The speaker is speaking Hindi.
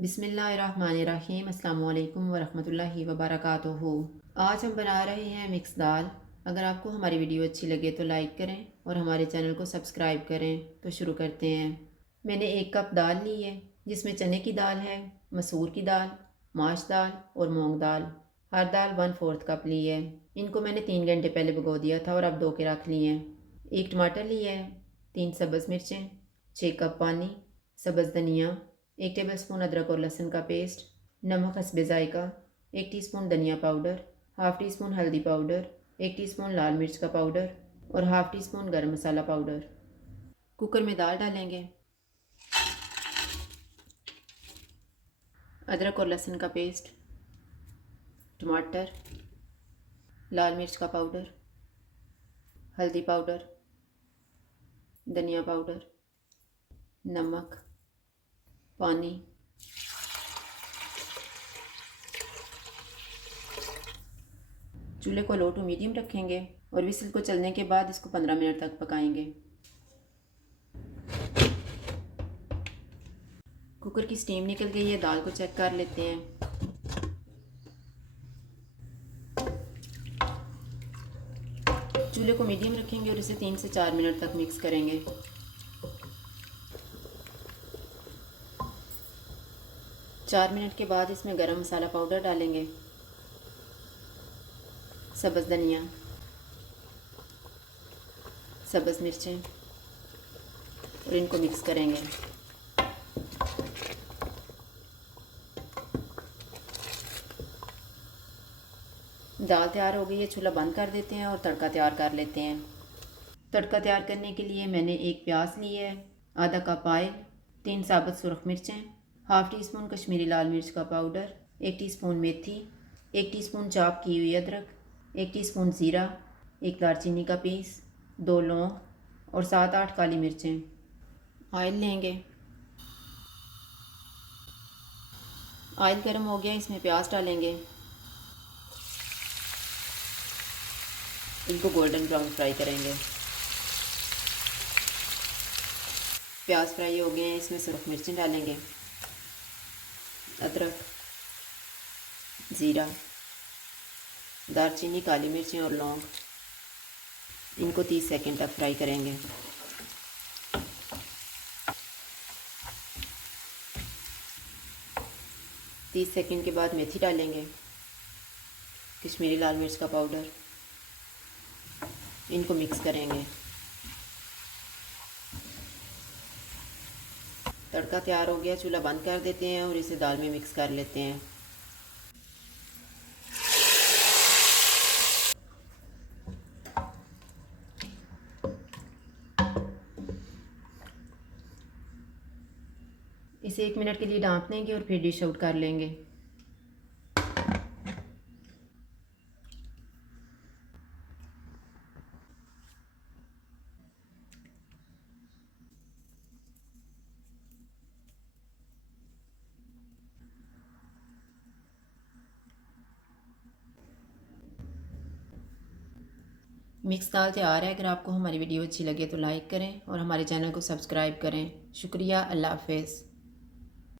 बिस्मिल्लाहिर्रहमानिर्रहीम। अस्सलाम वालेकुम वरहमतुल्लाहि वबरकातुहू। आज हम बना रहे हैं मिक्स दाल। अगर आपको हमारी वीडियो अच्छी लगे तो लाइक करें और हमारे चैनल को सब्सक्राइब करें। तो शुरू करते हैं। मैंने 1 कप दाल ली है, जिसमें चने की दाल है, मसूर की दाल, माश दाल और मूंग दाल। हर दाल 1/4 कप ली है। इनको मैंने 3 घंटे पहले भिगो दिया था और अब धो के रख लिए हैं। 1 टमाटर लिया है, 3 सब्ज़ मिर्चें, 6 कप पानी, सब्ज़ धनिया, 1 टेबलस्पून अदरक और लहसुन का पेस्ट, नमक हस्बे ज़ायका, 1 टीस्पून धनिया पाउडर, हाफ़ टी स्पून हल्दी पाउडर, 1 टीस्पून लाल मिर्च का पाउडर और हाफ़ टी स्पून गर्म मसाला पाउडर। कुकर में दाल डालेंगे। अदरक और लहसुन का पेस्ट, टमाटर, लाल मिर्च का पाउडर, हल्दी पाउडर, धनिया पाउडर, नमक, पानी, चूल्हे को लो टू मीडियम रखेंगे और विसल को चलने के बाद इसको 15 मिनट तक पकाएंगे। कुकर की स्टीम निकल गई है, दाल को चेक कर लेते हैं। चूल्हे को मीडियम रखेंगे और इसे 3 से 4 मिनट तक मिक्स करेंगे। चार मिनट के बाद इसमें गरम मसाला पाउडर डालेंगे, सब्ज़ धनिया, सब्ज़ मिर्चें और इनको मिक्स करेंगे। दाल तैयार हो गई है, चूल्हा बंद कर देते हैं और तड़का तैयार कर लेते हैं। तड़का तैयार करने के लिए मैंने 1 प्याज ली है, आधा कप ऑयल, 3 साबुत सुरख मिर्चें, हाफ़ टी स्पून कश्मीरी लाल मिर्च का पाउडर, 1 टीस्पून मेथी, 1 टीस्पून चॉप की हुई अदरक, 1 टीस्पून ज़ीरा, 1 दालचीनी का पीस, 2 लौंग और 7-8 काली मिर्चें। ऑयल लेंगे। ऑयल गर्म हो गया, इसमें प्याज डालेंगे। इनको गोल्डन ब्राउन फ्राई करेंगे। प्याज फ्राई हो गए हैं, इसमें सुरख मिर्चें डालेंगे, अदरक, ज़ीरा, दालचीनी, काली मिर्चें और लौंग। इनको 30 सेकंड तक फ्राई करेंगे। तीस सेकंड के बाद मेथी डालेंगे, कश्मीरी लाल मिर्च का पाउडर। इनको मिक्स करेंगे। तड़का तैयार हो गया, चूल्हा बंद कर देते हैं और इसे दाल में मिक्स कर लेते हैं। इसे 1 मिनट के लिए ढाँप देंगे और फिर डिश आउट कर लेंगे। मिक्स दाल तैयार है। अगर आपको हमारी वीडियो अच्छी लगे तो लाइक करें और हमारे चैनल को सब्सक्राइब करें। शुक्रिया। अल्लाह हाफ़िज़।